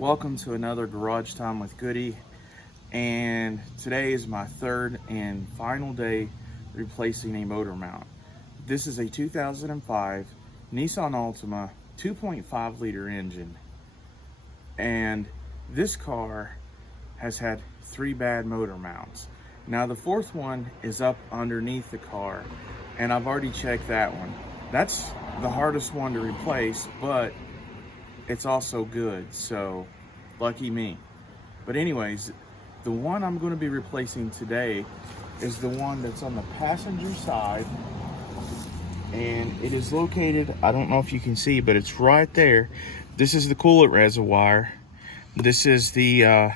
Welcome to another Garage Time with Goody, and today is my third and final day replacing a motor mount. This is a 2005 Nissan Altima 2.5 liter engine, and this car has had 3 bad motor mounts. Now the fourth one is up underneath the car, and I've already checked that one. That's the hardest one to replace, but it's also good, so lucky me. But anyways, the one I'm going to be replacing today is the one that's on the passenger side, and it is located, I don't know if you can see, but it's right there. This is the coolant reservoir. This is the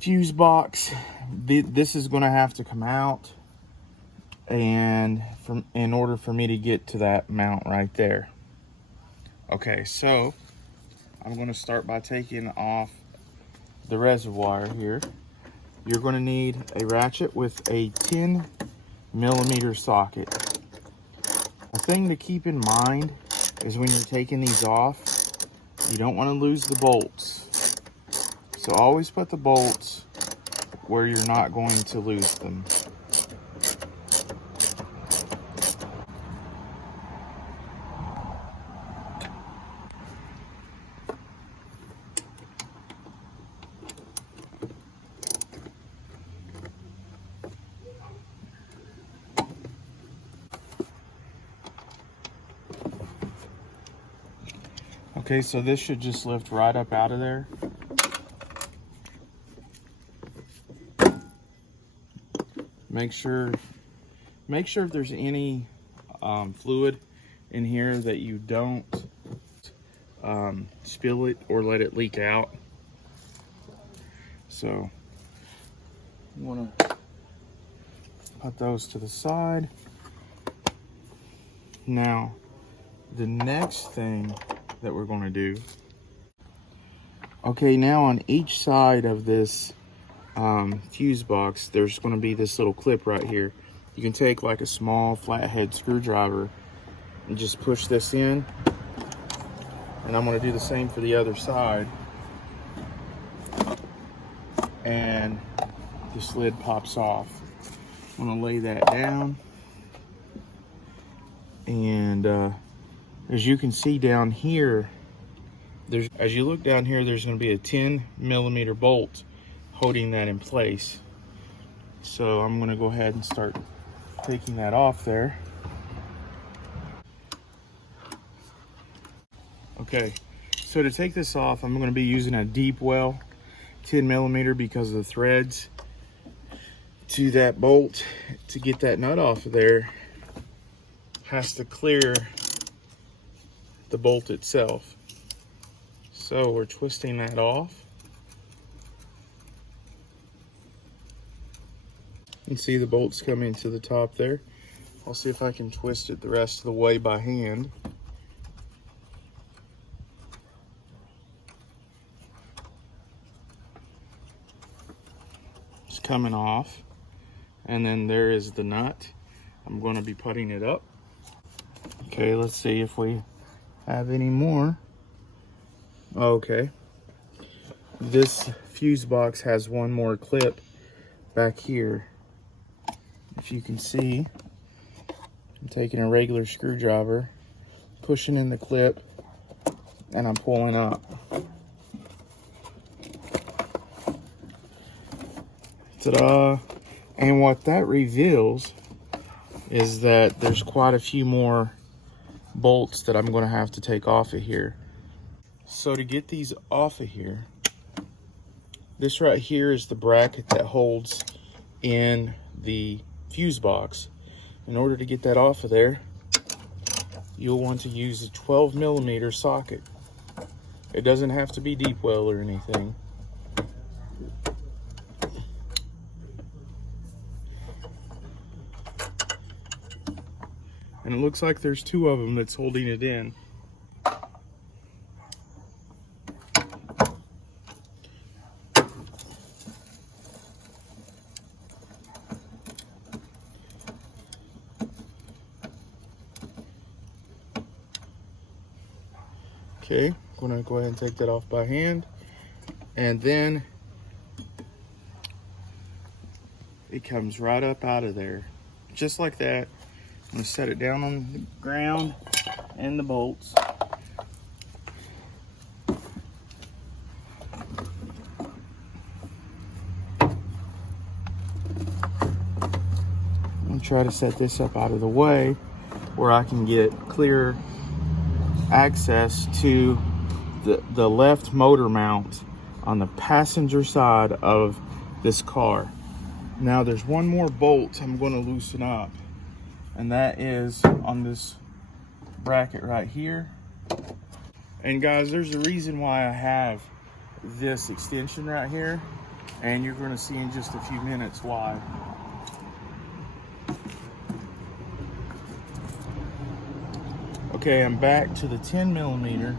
fuse box. This is going to have to come out, and in order for me to get to that mount right there. Okay, so I'm going to start by taking off the reservoir here. You're going to need a ratchet with a 10mm socket. A thing to keep in mind is when you're taking these off, you don't want to lose the bolts. So always put the bolts where you're not going to lose them. Okay, so this should just lift right up out of there. Make sure if there's any fluid in here that you don't spill it or let it leak out. So you want to put those to the side. Now the next thing that we're going to do, okay, now on each side of this fuse box, there's going to be this little clip right here. You can take like a small flathead screwdriver and just push this in, and I'm going to do the same for the other side, and this lid pops off. I'm going to lay that down, and as you can see down here, as you look down here, there's going to be a 10mm bolt holding that in place. So I'm going to go ahead and start taking that off there. Okay, so to take this off, I'm going to be using a deep well 10mm because of the threads to that bolt. To get that nut off of there, has to clear the bolt itself. So we're twisting that off. You can see the bolts coming to the top there. I'll see if I can twist it the rest of the way by hand. It's coming off. And then there is the nut. I'm going to be putting it up. Okay, let's see if we have any more. Okay, this fuse box has one more clip back here. If you can see, I'm taking a regular screwdriver, pushing in the clip, and I'm pulling up. Ta-da! And what that reveals is that there's quite a few more bolts that I'm going to have to take off of here. So to get these off of here, this right here is the bracket that holds in the fuse box. In order to get that off of there, you'll want to use a 12mm socket. It doesn't have to be deep well or anything. And it looks like there's 2 of them that's holding it in. Okay, gonna go ahead and take that off by hand. And then it comes right up out of there. Just like that. I'm gonna set it down on the ground and the bolts. I'm gonna try to set this up out of the way where I can get clear access to the left motor mount on the passenger side of this car. Now there's one more bolt I'm going to loosen up, and that is on this bracket right here. And guys, there's a reason why I have this extension right here, and you're going to see in just a few minutes why. Okay, I'm back to the 10 millimeter,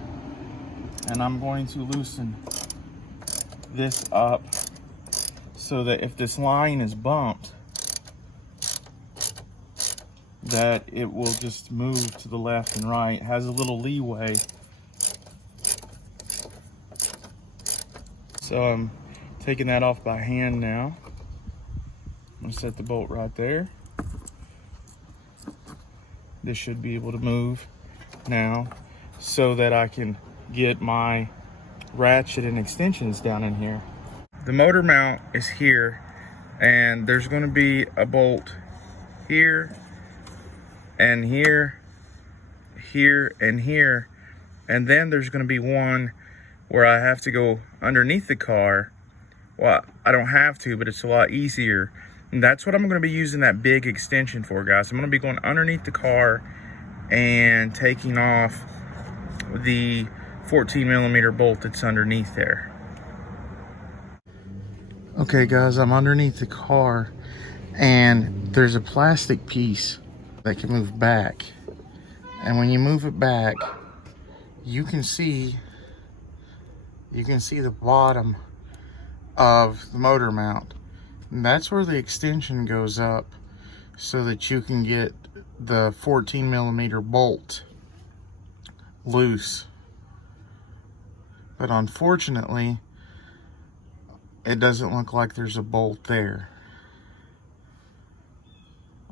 and I'm going to loosen this up so that if this line is bumped, that it will just move to the left and right. It has a little leeway. So I'm taking that off by hand now. I'm gonna set the bolt right there. This should be able to move now so that I can get my ratchet and extensions down in here. The motor mount is here, and there's going to be a bolt here and here, here and here, and then there's going to be one where I have to go underneath the car. Well, I don't have to, but it's a lot easier, and that's what I'm going to be using that big extension for, guys. I'm going to be going underneath the car and taking off the 14 millimeter bolt that's underneath there. Okay guys, I'm underneath the car, and there's a plastic piece that can move back, and when you move it back, you can see the bottom of the motor mount, and that's where the extension goes up so that you can get the 14 millimeter bolt loose. But unfortunately, it doesn't look like there's a bolt there.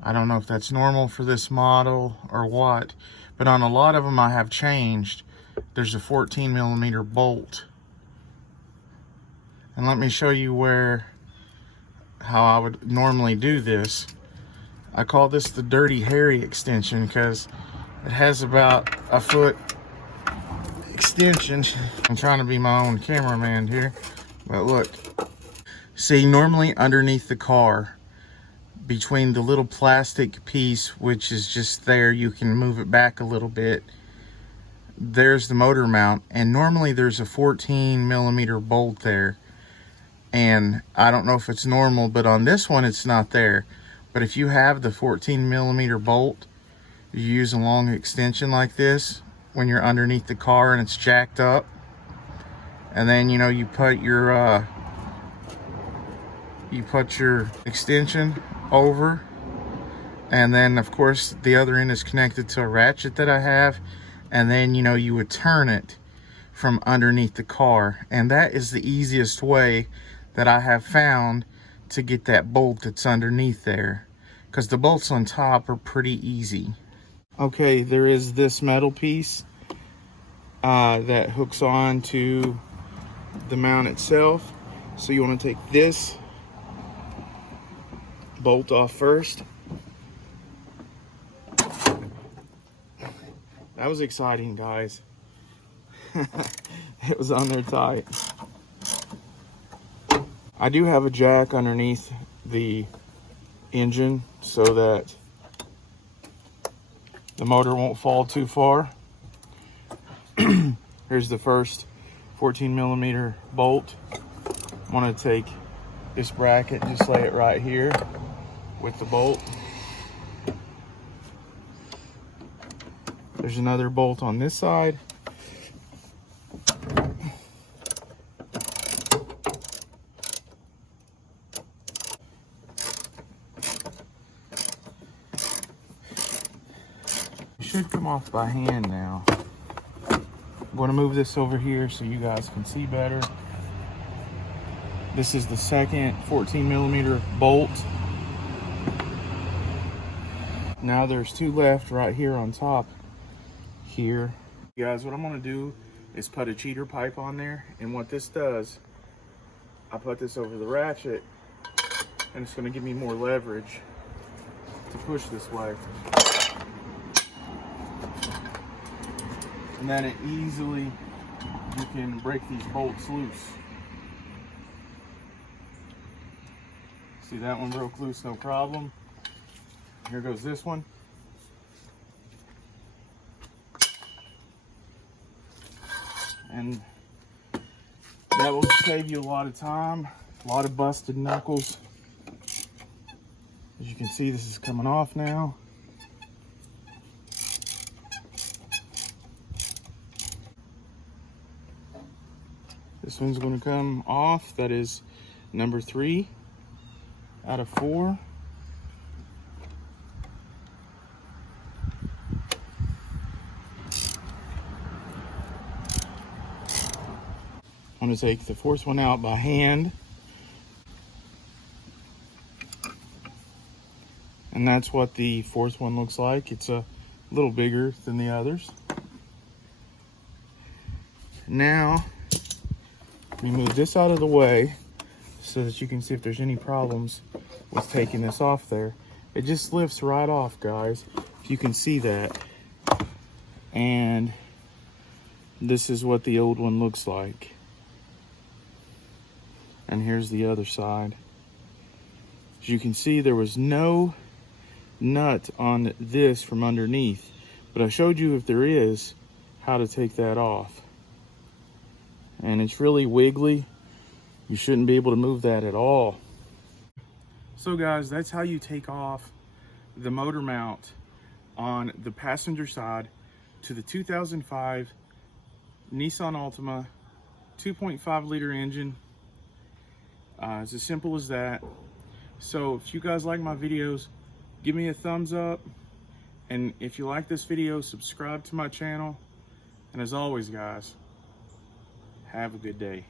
I don't know if that's normal for this model or what, but on a lot of them I have changed, there's a 14 millimeter bolt. And let me show you how I would normally do this. I call this the Dirty Harry extension because it has about a foot extension. I'm trying to be my own cameraman here, but look. See, normally underneath the car, between the little plastic piece, which is just there, you can move it back a little bit, there's the motor mount, and normally there's a 14 millimeter bolt there. And I don't know if it's normal, but on this one it's not there. But if you have the 14 millimeter bolt, you use a long extension like this when you're underneath the car and it's jacked up, and then you put your extension over, and then of course the other end is connected to a ratchet that I have, and then you would turn it from underneath the car, and that is the easiest way that I have found to get that bolt that's underneath there, because the bolts on top are pretty easy. Okay, there is this metal piece that hooks on to the mount itself. So you want to take this bolt off first. That was exciting, guys. It was on there tight. I do have a jack underneath the engine so that the motor won't fall too far. Here's the first 14 millimeter bolt. I'm gonna take this bracket and just lay it right here with the bolt. There's another bolt on this side. It should come off by hand now. I'm going to move this over here so you guys can see better. This is the second 14mm bolt. Now there's two left right here on top here. Guys, what I'm going to do is put a cheater pipe on there, and what this does, I put this over the ratchet and it's going to give me more leverage to push this way. And then it easily, you can break these bolts loose. See, that one broke loose, no problem. Here goes this one. And that will save you a lot of time, a lot of busted knuckles. As you can see, this is coming off now. This one's going to come off. That is number 3 out of 4. I'm going to take the 4th one out by hand. And that's what the 4th one looks like. It's a little bigger than the others. Now, let me move this out of the way so that you can see if there's any problems with taking this off there. It just lifts right off, guys, if you can see that. And this is what the old one looks like. And here's the other side. As you can see, there was no nut on this from underneath, but I showed you if there is, how to take that off. And it's really wiggly. You shouldn't be able to move that at all. So guys, that's how you take off the motor mount on the passenger side to the 2005 Nissan Altima 2.5 liter engine. It's as simple as that. So if you guys like my videos, give me a thumbs up. And if you like this video, subscribe to my channel. And as always, guys, have a good day.